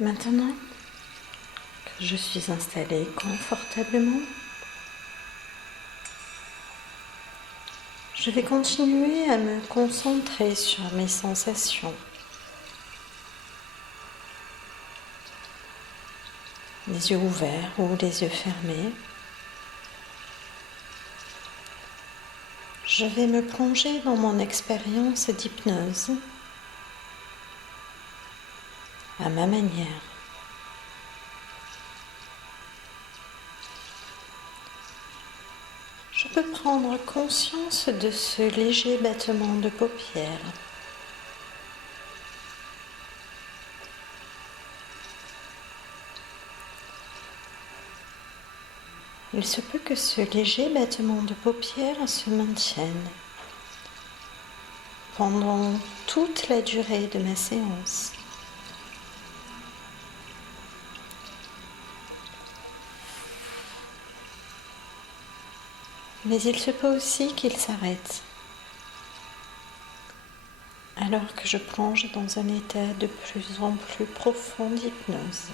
Maintenant que je suis installée confortablement, je vais continuer à me concentrer sur mes sensations. Les yeux ouverts ou les yeux fermés. Je vais me plonger dans mon expérience d'hypnose à ma manière. Je peux prendre conscience de ce léger battement de paupières. Il se peut que ce léger battement de paupières se maintienne pendant toute la durée de ma séance. Mais il se peut aussi qu'il s'arrête, alors que je plonge dans un état de plus en plus profond d'hypnose.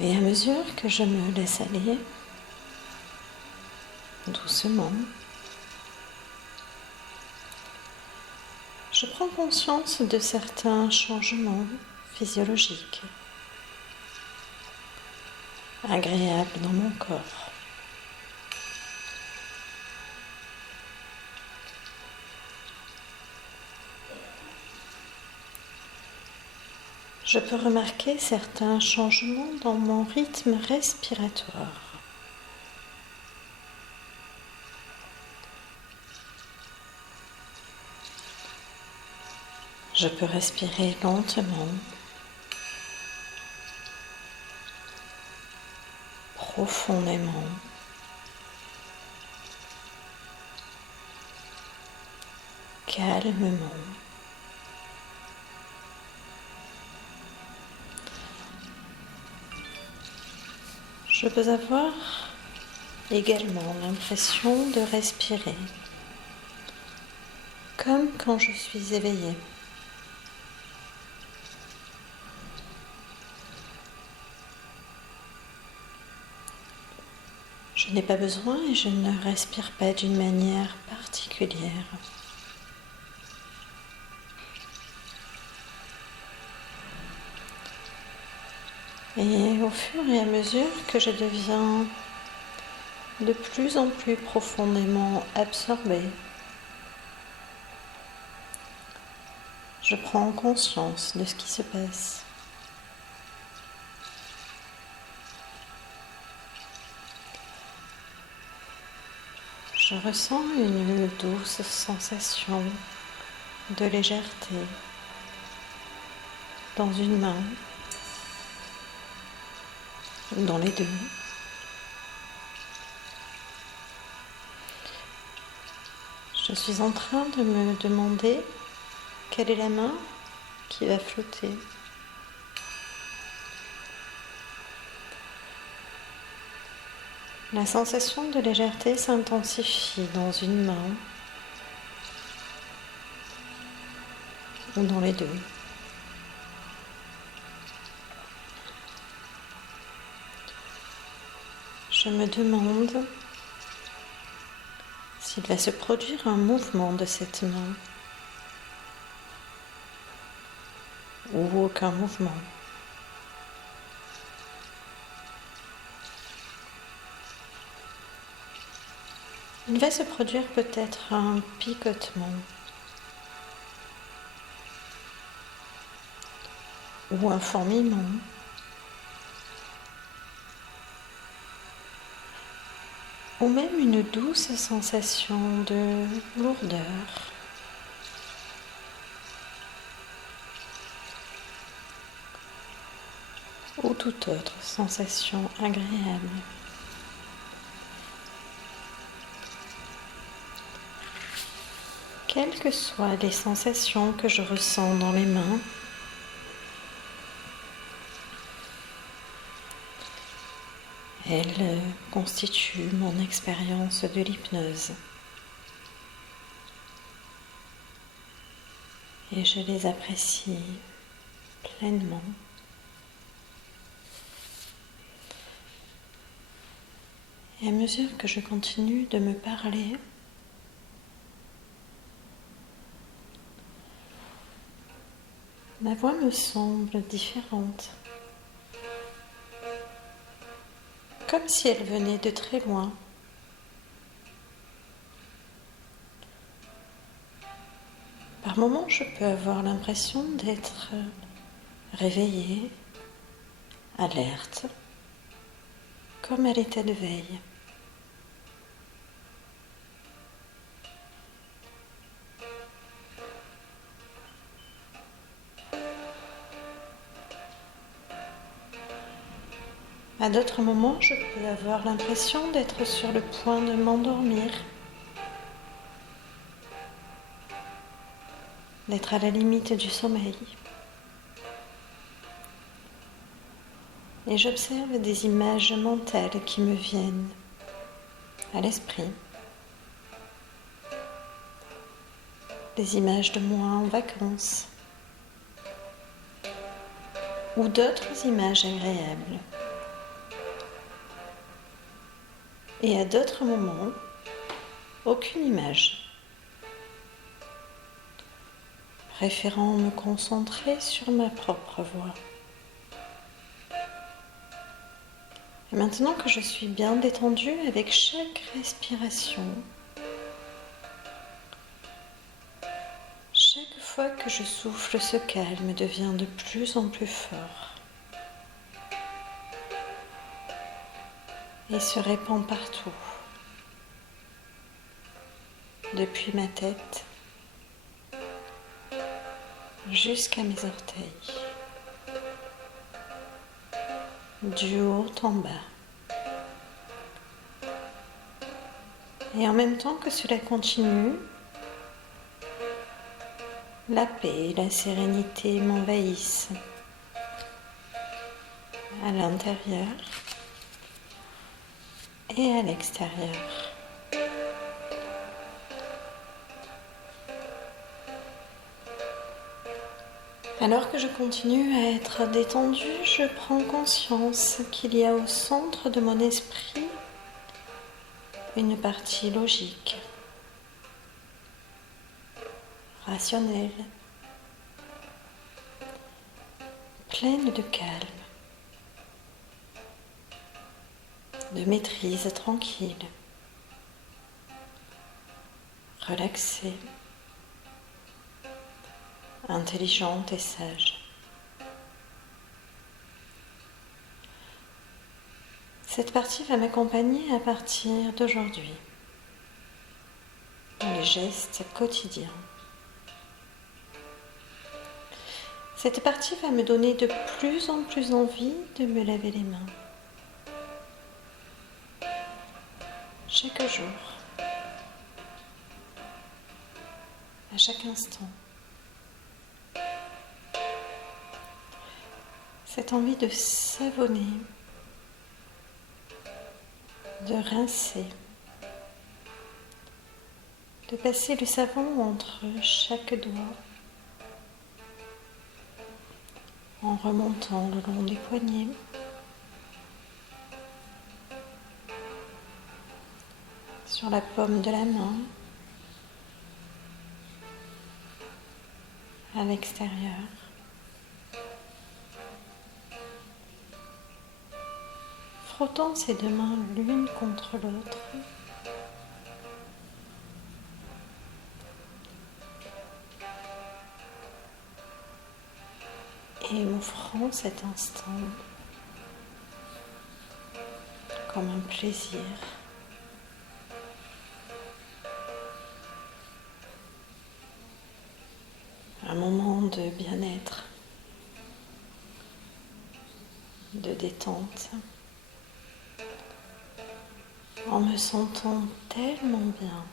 Et à mesure que je me laisse aller, doucement, je prends conscience de certains changements physiologiques, agréables dans mon corps. Je peux remarquer certains changements dans mon rythme respiratoire. Je peux respirer lentement, profondément, calmement. Je peux avoir également l'impression de respirer, comme quand je suis éveillée. Je n'ai pas besoin et je ne respire pas d'une manière particulière. Et au fur et à mesure que je deviens de plus en plus profondément absorbée, je prends conscience de ce qui se passe. Je ressens une douce sensation de légèreté dans une main, ou dans les deux. Je suis en train de me demander quelle est la main qui va flotter. La sensation de légèreté s'intensifie dans une main ou dans les deux. Je me demande s'il va se produire un mouvement de cette main ou aucun mouvement. Il va se produire peut-être un picotement ou un fourmillement. Ou même une douce sensation de lourdeur. Ou toute autre sensation agréable. Quelles que soient les sensations que je ressens dans les mains, elles constituent mon expérience de l'hypnose. et je les apprécie pleinement. Et à mesure que je continue de me parler, ma voix me semble différente, comme si elle venait de très loin. Par moments, je peux avoir l'impression d'être réveillée, alerte, comme à l'état de veille. À d'autres moments, je peux avoir l'impression d'être sur le point de m'endormir, d'être à la limite du sommeil. Et j'observe des images mentales qui me viennent à l'esprit. Des images de moi en vacances ou d'autres images agréables. Et à d'autres moments, aucune image, préférant me concentrer sur ma propre voix. Et maintenant que je suis bien détendue avec chaque respiration, chaque fois que je souffle, ce calme devient de plus en plus fort et se répand partout, depuis ma tête jusqu'à mes orteils, du haut en bas. Et en même temps que cela continue, la paix et la sérénité m'envahissent à l'intérieur et à l'extérieur. Alors que je continue à être détendue, je prends conscience qu'il y a au centre de mon esprit une partie logique, rationnelle, pleine de calme, de maîtrise tranquille, relaxée, intelligente et sage. Cette partie va m'accompagner à partir d'aujourd'hui, dans les gestes quotidiens. Cette partie va me donner de plus en plus envie de me laver les mains. Chaque jour, à chaque instant. Cette envie de savonner, de rincer, de passer le savon entre chaque doigt, en remontant le long des poignets, sur la paume de la main, à l'extérieur. Frottant ces deux mains l'une contre l'autre. Et m'offrant cet instant comme un plaisir. Un moment de bien-être, de détente, en me sentant tellement bien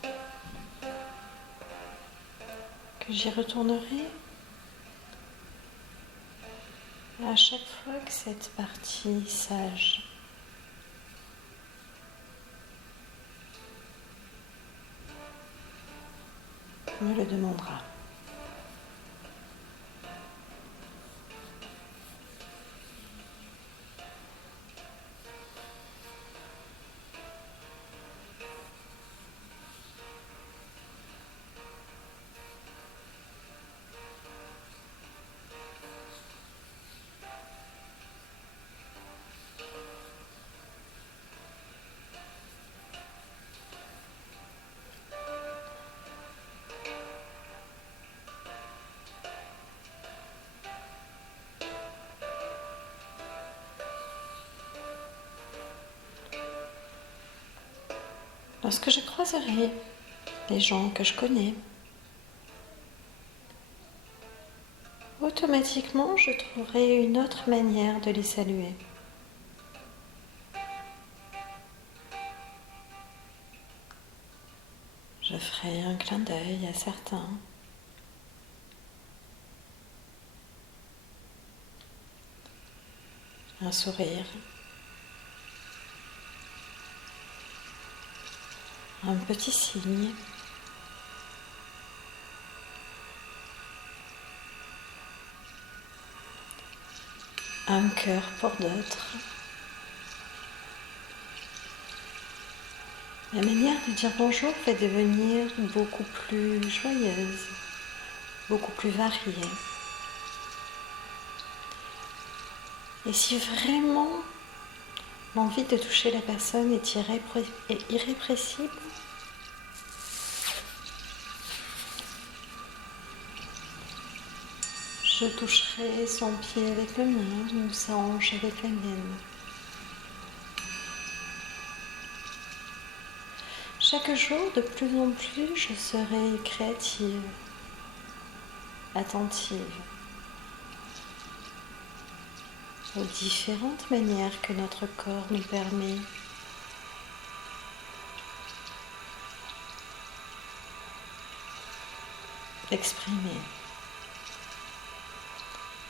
que j'y retournerai à chaque fois que cette partie sage me le demandera. Lorsque je croiserai les gens que je connais, automatiquement je trouverai une autre manière de les saluer. Je ferai un clin d'œil à certains. Un sourire. Un petit signe. Un cœur pour d'autres. La manière de dire bonjour va devenir beaucoup plus joyeuse, beaucoup plus variée. Et si vraiment l'envie de toucher la personne est irrépressible, je toucherai son pied avec le mien ou sa hanche avec la mienne. Chaque jour, de plus en plus, je serai créative, attentive aux différentes manières que notre corps nous permet d'exprimer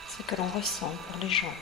ce que l'on ressent pour les gens.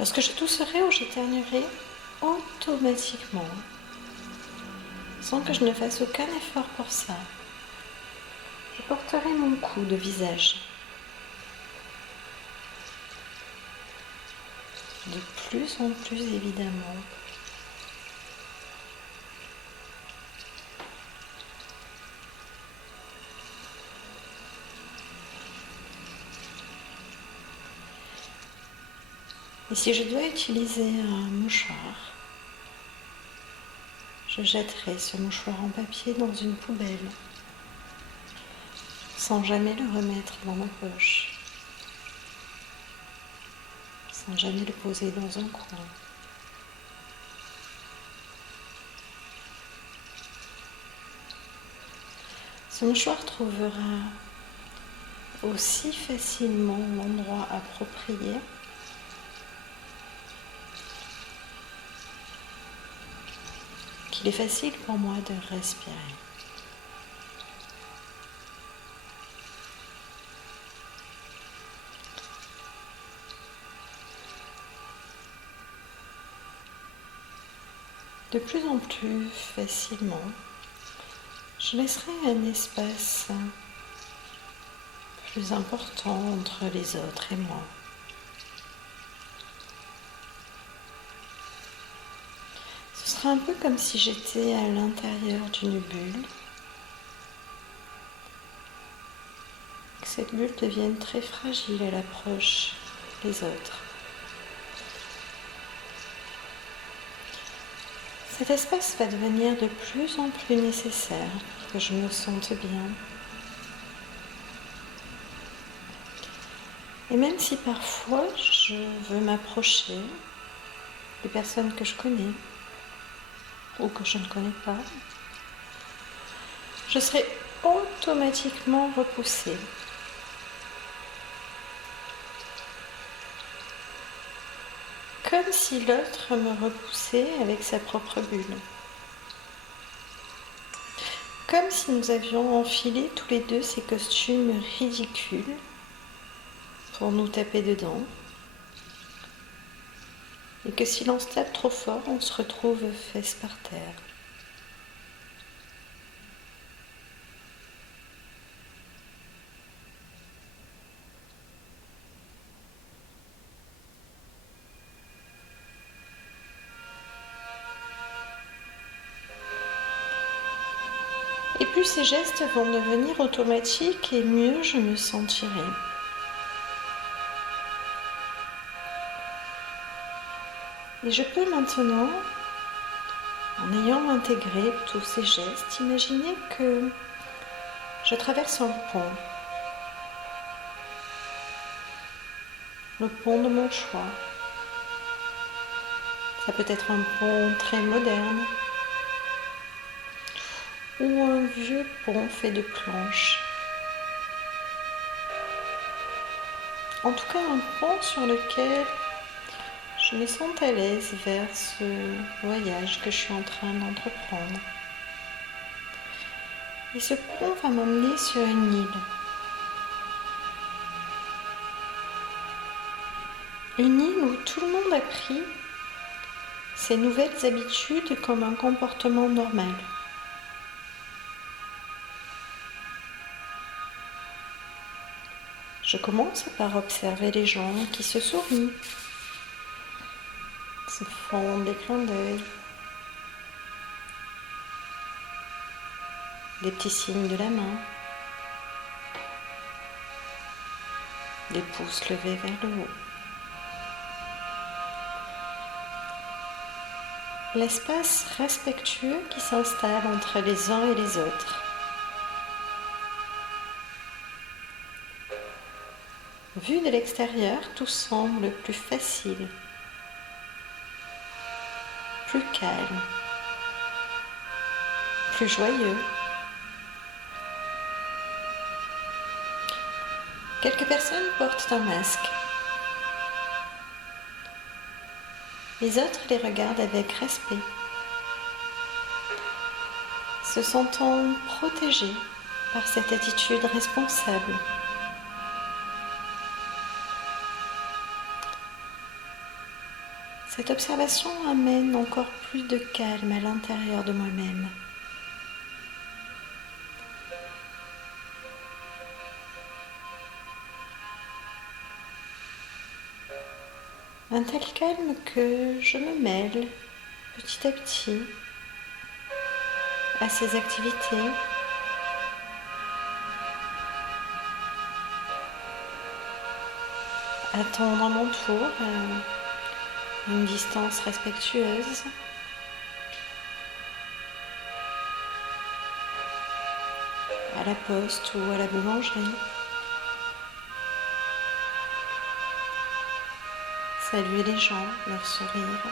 Lorsque je tousserai ou j'éternuerai, automatiquement, sans que je ne fasse aucun effort pour ça, je porterai mon cou de visage de plus en plus évidemment. Et si je dois utiliser un mouchoir, je jetterai ce mouchoir en papier dans une poubelle, sans jamais le remettre dans ma poche, sans jamais le poser dans un coin. Ce mouchoir trouvera aussi facilement l'endroit approprié qu'il est facile pour moi de respirer. De plus en plus facilement, je laisserai un espace plus important entre les autres et moi. Ce sera un peu comme si j'étais à l'intérieur d'une bulle, que cette bulle devienne très fragile à l'approche des autres. Cet espace va devenir de plus en plus nécessaire pour que je me sente bien. Et même si parfois je veux m'approcher des personnes que je connais ou que je ne connais pas, je serai automatiquement repoussée. Comme si l'autre me repoussait avec sa propre bulle. Comme si nous avions enfilé tous les deux ces costumes ridicules pour nous taper dedans. Et que si l'on se tape trop fort, on se retrouve fesses par terre. Et plus ces gestes vont devenir automatiques et mieux je me sentirai. Et je peux maintenant, en ayant intégré tous ces gestes, imaginer que je traverse un pont. Le pont de mon choix. Ça peut être un pont très moderne ou un vieux pont fait de planches. En tout cas, un pont sur lequel je me sens à l'aise vers ce voyage que je suis en train d'entreprendre. Et ce pont va m'emmener sur une île. Une île où tout le monde a pris ses nouvelles habitudes comme un comportement normal. Je commence par observer les gens qui se sourient, se font des clins d'œil, des petits signes de la main, des pouces levés vers le haut. L'espace respectueux qui s'installe entre les uns et les autres. Vu de l'extérieur, tout semble plus facile, plus calme, plus joyeux. Quelques personnes portent un masque. Les autres les regardent avec respect, se sentant protégés par cette attitude responsable. Cette observation amène encore plus de calme à l'intérieur de moi-même. Un tel calme que je me mêle petit à petit à ces activités, attendre mon tour à une distance respectueuse, à la poste ou à la boulangerie. Saluer les gens, leur sourire.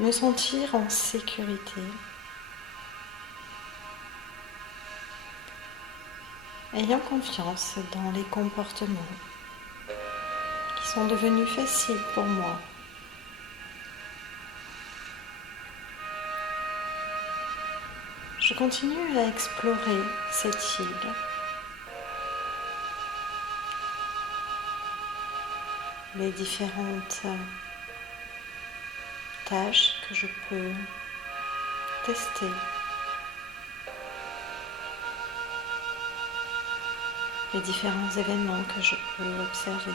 Me sentir en sécurité. Ayant confiance dans les comportements qui sont devenus faciles pour moi. Je continue à explorer cette île. Les différentes tâches que je peux tester. Les différents événements que je peux observer.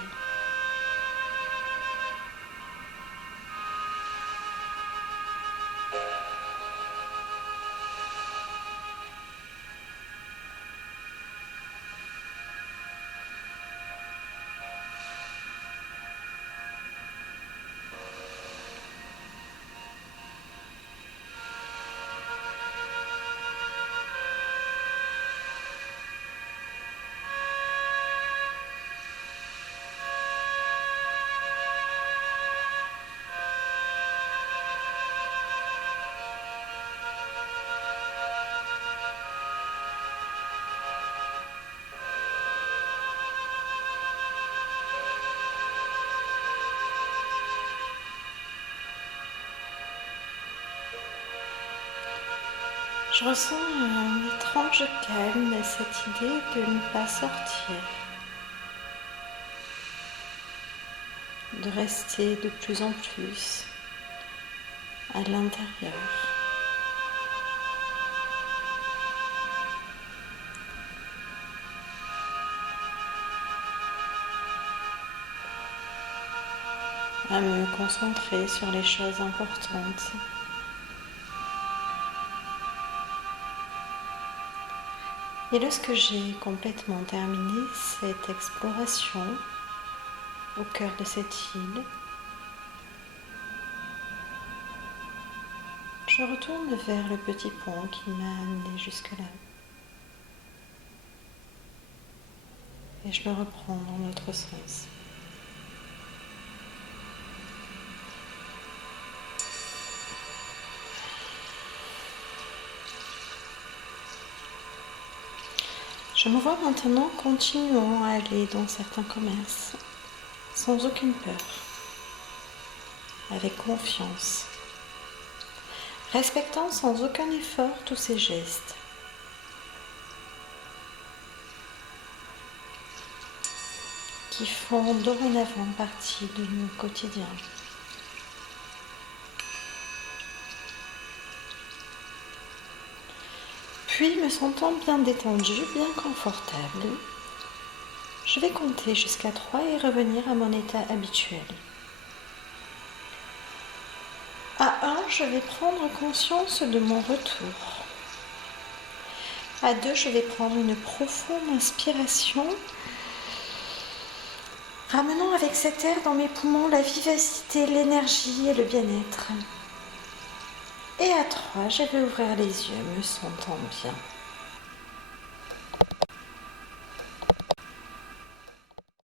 Je ressens un étrange calme à cette idée de ne pas sortir, de rester de plus en plus à l'intérieur. à me concentrer sur les choses importantes. Et lorsque j'ai complètement terminé cette exploration au cœur de cette île, je retourne vers le petit pont qui m'a amené jusque-là. Et je le reprends dans l'autre sens. Je me vois maintenant continuant à aller dans certains commerces, sans aucune peur, avec confiance, respectant sans aucun effort tous ces gestes. Qui font dorénavant partie de mon quotidien. Puis, me sentant bien détendue, bien confortable, je vais compter jusqu'à 3 et revenir à mon état habituel. À 1, je vais prendre conscience de mon retour. À 2, je vais prendre une profonde inspiration, ramenant avec cet air dans mes poumons la vivacité, l'énergie et le bien-être. Et à 3, je vais ouvrir les yeux, me sentant bien.